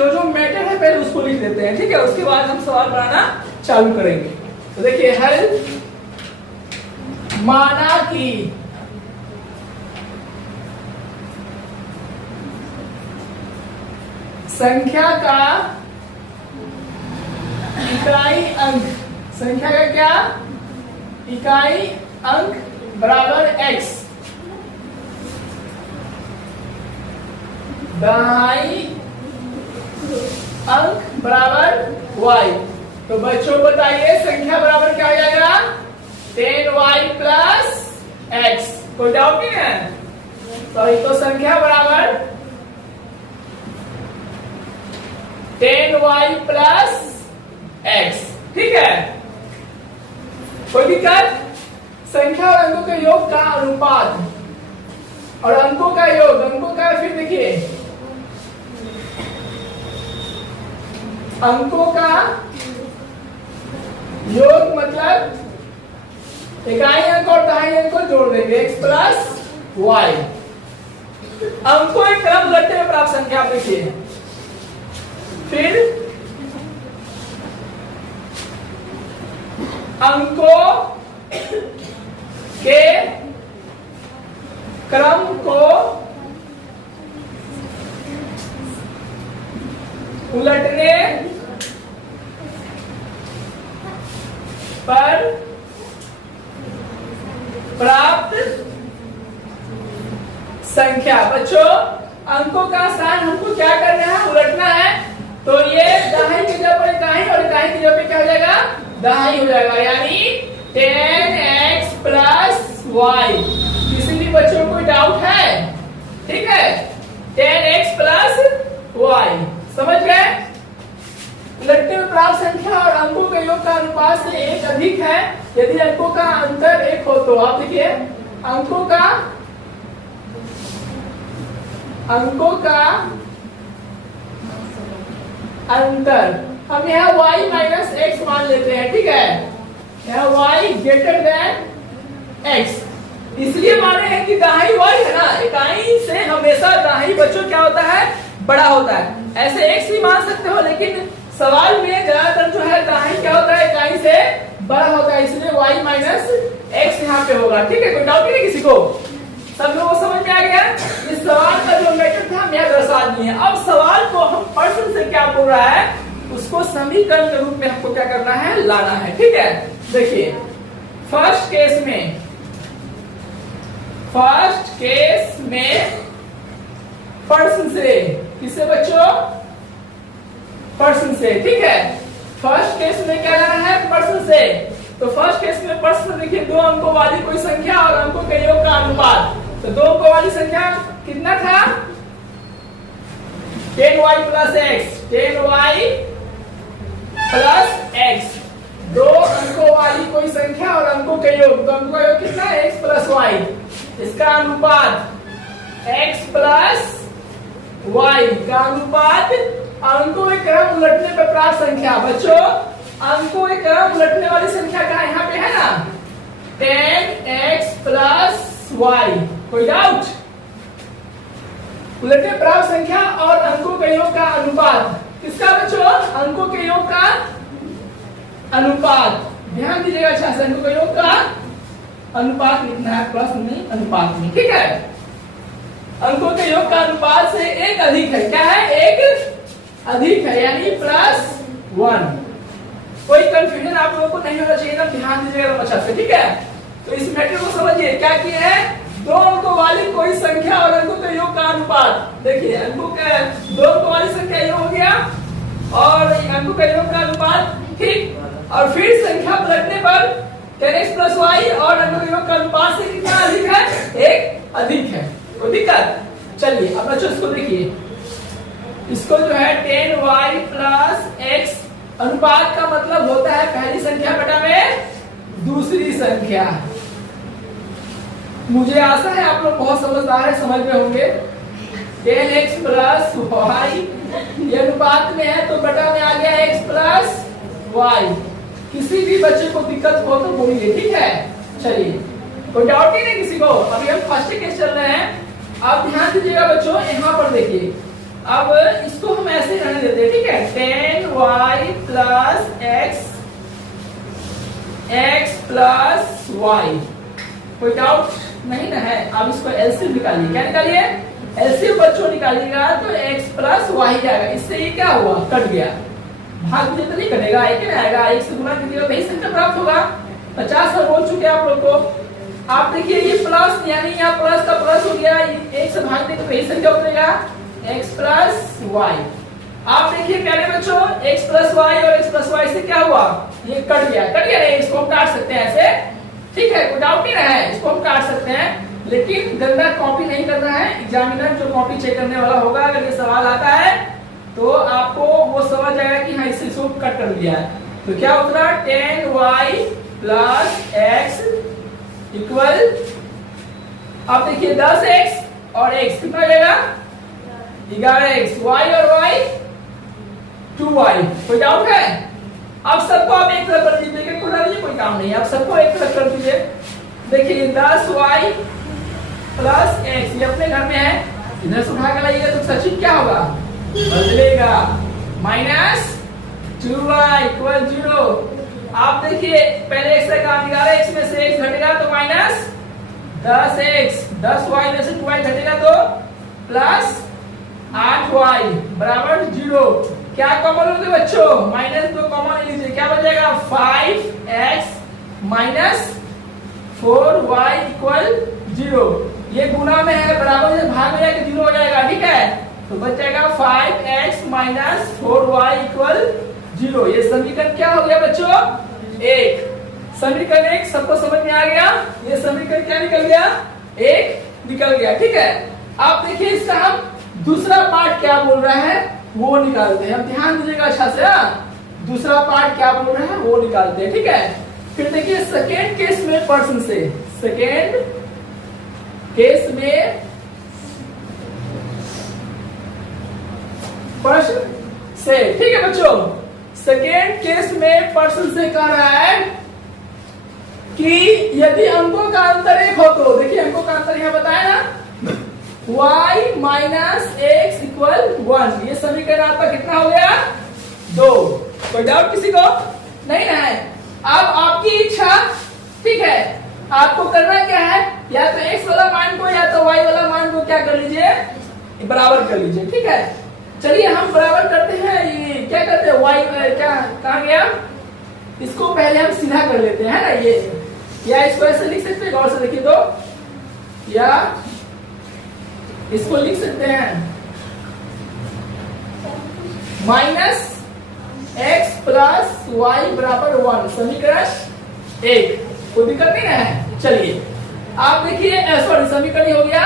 जो जो मैटर है पहले उसको लिख लेते हैं, ठीक है, उसके बाद हम सवाल बनाना चालू करेंगे। तो देखिए, हल माना कि संख्या का इकाई अंक, संख्या का क्या इकाई अंक बराबर x, दहाई अंक बराबर y। तो बच्चों बताइए संख्या बराबर क्या हो जाएगा? 10y plus x। कोई डाउट नहीं है? तो संख्या बराबर 10y प्लस x, ठीक है। कोई दिक्कत? संख्या और अंकों के योग का अनुपात और अंकों का योग, अंकों का फिर देखिए अंकों का योग मतलब इकाई अंक और दहाई अंक को जोड़ देंगे, x प्लस y। अंकों एक क्रम घटते में प्राप्त संख्या आप देखिए, फिर अंकों के क्रम को उलटने पर प्राप्त संख्या। बच्चों, अंकों का स्थान हमको क्या करना है? उलटना है। तो ये दहाई की जगह पर इकाई और इकाई की जगह पे क्या हो जाएगा? दहाई हो जाएगा, यानी 10x प्लस y। किसी भी बच्चों को कोई डाउट है? ठीक है, 10x प्लस y, समझ गए? उलटने में प्राप्त संख्या और अंकों के योग का अनुपात से एक अधिक है यदि अंकों का अंतर एक हो। तो आप देखिए अंकों का अंतर हम यहाँ y माइनस एक्स मान लेते हैं, ठीक है। यहाँ y ग्रेटर देन x इसलिए माने हैं कि दहाई y है ना, इकाई से हमेशा दहाई बच्चों क्या होता है? बड़ा होता है। ऐसे x भी मान सकते हो, लेकिन सवाल में ज्यादातर जो है दहाई क्या होता है? इकाई से बड़ा होता है, इसलिए y माइनस एक्स यहाँ पे होगा, ठीक है। कोई डाउट नहीं किसी को? सब लोगों को समझ में आ गया? इस सवाल का जो मैटर था हम यहाँ दर्शा दिए। अब सवाल को हम प्रश्न से क्या बोल रहा है उसको समीकरण के रूप में हमको क्या करना है? लाना है, ठीक है। देखिए फर्स्ट केस में प्रश्न से, किससे बच्चों? प्रश्न से, ठीक है। फर्स्ट केस में क्या लाना है? प्रश्न से। तो फर्स्ट केस में प्रश्न देखिए, दो अंकों वाली कोई संख्या और अंकों के योग का अनुपात। तो दो अंकों वाली संख्या कितना था? 10y plus x, 10y plus x। दो अंकों वाली कोई संख्या और अंकों के योग, तो अंकों का योग कितना है? x plus y। इसका अनुपात x प्लस y का अनुपात अंकों के क्रम उलटने पर प्राप्त संख्या। बच्चों, अंकों के क्रम उलटने वाली संख्या क्या यहाँ पे है ना? 10x plus y। कोई डाउट? उलटने प्राप्त संख्या और अंकों के योग का अनुपात किसका बच्चों? अंकों के योग का अनुपात। ध्यान दीजिएगा अच्छा से, अंकों के योग का अनुपात लिखना है, प्रश्न में अनुपात में, ठीक है। अंकों के योग का अनुपात से एक अधिक है। क्या है? एक अधिक है, यानी +1। कोई कंफ्यूजन आप लोगों को नहीं होना चाहिए, ना ध्यान दीजिएगा अच्छा से, ठीक है। तो इस मैटर को समझिए, क्या किए हैं? दो अंकों वाली कोई संख्या और अंकों के योग का अनुपात। देखिए अंकों के दो अंकों वाली संख्या ये हो गया और अंकों के योग का अनुपात, ठीक। और फिर संख्या पलटने पर 10x प्लस y और अंकों के योग का अनुपात से कितना अधिक है? एक अधिक है। कोई दिक्कत? चलिए अब बच्चों इसको देखिए, इसको जो है 10y प्लस x अनुपात का मतलब होता है पहली संख्या बटा में दूसरी संख्या। मुझे आशा है आप लोग बहुत समझदार है, समझ में होंगे। 10x प्लस y ये अनुपात में है तो बटा में आ गया x प्लस y। किसी भी बच्चे को दिक्कत हो तो बोलिए, ठीक है। चलिए कोई डाउट नहीं किसी को? अभी हम फर्स्ट केस चल रहे हैं। आप ध्यान दीजिएगा बच्चों, यहाँ पर देखिए अब इसको हम ऐसे रहने देते हैं, ठीक है। 10y plus x plus y, कोई डाउट नहीं ना है। अब इसको एलसीएम निकालिए। क्या निकालिए? एलसीएम बच्चों निकालिएगा तो x प्लस y जाएगा। इससे ये क्या हुआ? कट गया। भाग मुझे तो नहीं कटेगा, एक ही आएगा। एक से गुना कीजिएगा वही संख्या प्राप्त होगा। 50 बार बोल चुके आप लोग को। आप देखिए ये प्लस, यानी यहाँ प्लस का प्लस हो गया, एक से भाग देंगे तो वही संख्या उतरेगा, x प्लस y। आप देखिए प्यारे बच्चों, x प्लस y और x प्लस y से क्या हुआ? ये कट गया। कट गया नहीं, इसको हम काट सकते हैं ऐसे, ठीक है, कोई डाउट नहीं रहा है। इसको हम काट सकते हैं, लेकिन गंदा कॉपी नहीं करना है। एग्जामिनर जो कॉपी चेक करने वाला होगा, अगर ये सवाल आता है तो आपको वो समझ जाएगा कि हाँ इसे इसको कट कर दिया है। तो क्या उतरा? 10y प्लस x इक्वल, आप देखिए 10x और x कितना हो जाएगा? 11x, y और y 2y। कोई डाउट है? अब सबको आप एक तरफ कर दीजिए, खुला दीजिए, कोई काम नहीं है। अब सबको एक तरफ कर दीजिए। देखिए 10y प्लस x, ये अपने घर में है, इधर से उठा कर लाइएगा तो सचिन क्या होगा? बदलेगा। Minus 2y equal 0। आप देखिए पहले x का काम निकाला, x में से x घटेगा तो माइनस 10x, 10y में से 2y घटेगा तो प्लस 8y बराबर 0। क्या कॉमन लोगे बच्चों? माइनस 2 कॉमन लीजिए, क्या बचेगा? 5x minus 4y equal 0। ये गुना में है, बराबर से भाग में जाके 0 हो जाएगा, ठीक है। तो बच जाएगा 5x माइनस 4y इक्वल 0। ये समीकरण क्या हो गया बच्चों? 1। समीकरण 1 सबको समझ में आ गया? ये समीकरण क्या निकल गया? 1 निकल गया, ठीक है। आप देखिए इसका हम दूसरा पार्ट क्या बोल रहा है वो निकालते हैं। अब ध्यान दीजिएगा अच्छा से। दूसरा पार्ट क्या बोल रहा है वो निकालते हैं, ठीक है। फिर देखिए सेकेंड केस में पर्सन से, सेकेंड केस में पर्सन से, ठीक है बच्चों। सेकेंड केस में पर्सन से कह रहा है कि यदि अंकों का अंतर 1 हो तो, देखिए अंकों का अंतर यहां बताया ना, y माइनस x इक्वल 1। ये समीकरण आपका कितना हो गया? 2। कोई डाउट किसी को नहीं है? अब आपकी इच्छा, ठीक है, आपको करना क्या है? या तो x वाला मान को या तो y वाला मान को क्या कर लीजिए? बराबर कर लीजिए, ठीक है। चलिए हम बराबर करते हैं। ये क्या करते हैं? y क्या कहा गया? इसको पहले हम सीधा कर लेते हैं, है ना। ये या इसको ऐसे लिख सकते हैं, गौर से देखिए तो, या इसको लिख सकते हैं माइनस x प्लस y बराबर 1, समीकरण 1। कोई दिक्कत नहीं है। चलिए आप देखिए, सॉरी समीकरण हो गया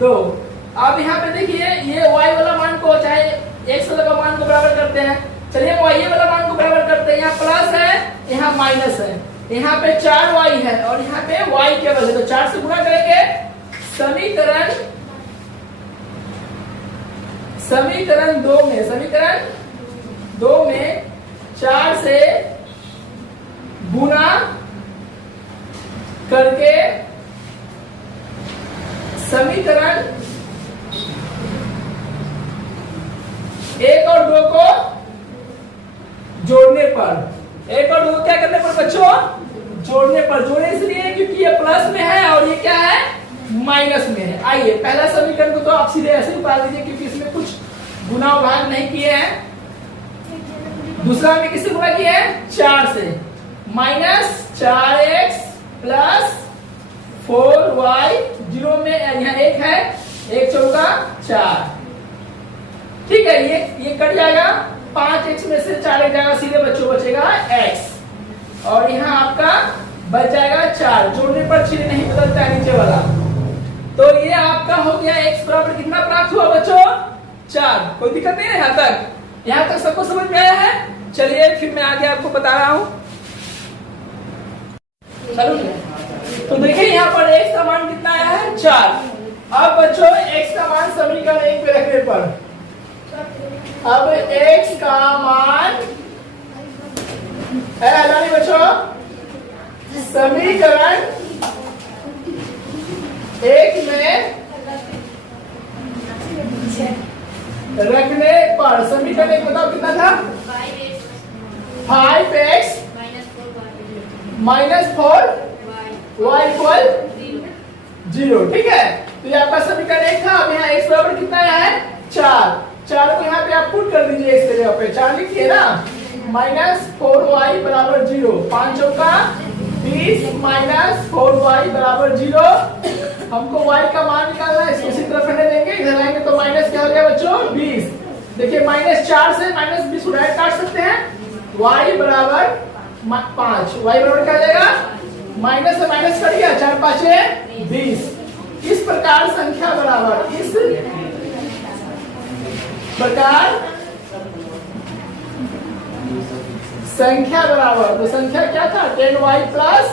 2। अब यहाँ पे देखिए ये y वाला मान को चाहे x वाला मान को बराबर करते हैं। चलिए हम y वाला मान को बराबर करते हैं। यहाँ प्लस है, यहाँ माइनस है, यहाँ पे 4y है और यहाँ पे y केवल है, तो 4 से गुणा करेंगे। समीकरण 2 में 4 से गुना करके समीकरण 1 और 2 को जोड़ने पर, 1 और 2 क्या करने पर बच्चों? जोड़ने पर। जोड़े इसलिए क्योंकि ये प्लस में है और ये क्या है? माइनस में है। आइए पहला समीकरण को तो आप सीधे ऐसे ही उतार दीजिए क्योंकि इसमें कुछ गुना भाग नहीं किए हैं। दूसरा में किससे गुणा किया है? 4 से। माइनस 4x प्लस 4y, 0 में यहाँ 1 है, 1 चौका 4, ठीक है। ये कट जाएगा, 5x में से 4 जाएगा, सीधे बच्चों बचेगा x और यहाँ आपका बच जाएगा 4। जोड़ने पर चिन्ह नहीं बदलता है नीचे वाला। तो ये आपका हो गया x बराबर कितना प्राप्त हुआ बच्चों? 4। कोई दिक्कत नहीं है यहाँ तक? यहाँ तक सबको समझ में आया है? चलिए फिर मैं आगे आपको बता रहा हूं। तो देखिए यहाँ पर x का मान कितना आया है? 4। अब बच्चों x का मान समीकरण 1 पे रखने पर, अब x का मान है बच्चों समीकरण 1 में रखने पर समीकरण एक बताओ कितना था? 5x minus 4y equal 0। ठीक है, तो ये आपका समीकरण एक था। अब यहाँ x बराबर कितना है? 4। 4 को यहाँ पे आप पुट कर दीजिए x के जगह पे, 4 लिखिए ना, माइनस 4y बराबर 0। 5 चौका 20 माइनस 4y बराबर 0। हमको y का मान निकालना है, इसको इसी तरफ रहने देंगे, इधर आएंगे तो माइनस क्या हो गया बच्चों? 20। देखिए माइनस 4 से माइनस 20 उड़ा काट सकते हैं, y बराबर 5। y बराबर क्या आ जाएगा? माइनस से माइनस कट गया, 4 5 20। इस प्रकार संख्या बराबर, इस प्रकार संख्या बराबर, तो संख्या क्या था? 10y plus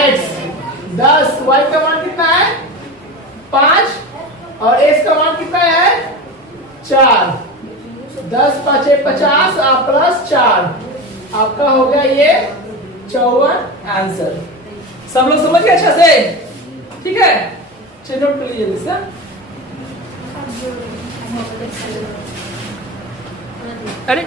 x। 10 y का मान कितना है? 5 और x का मान कितना है? 4। 10 5 50 आप प्लस 4, आपका हो गया ये 54 आंसर। सब लोग समझ गए अच्छा से? ठीक है, चलिए नोट कर लीजिए इसका। अरे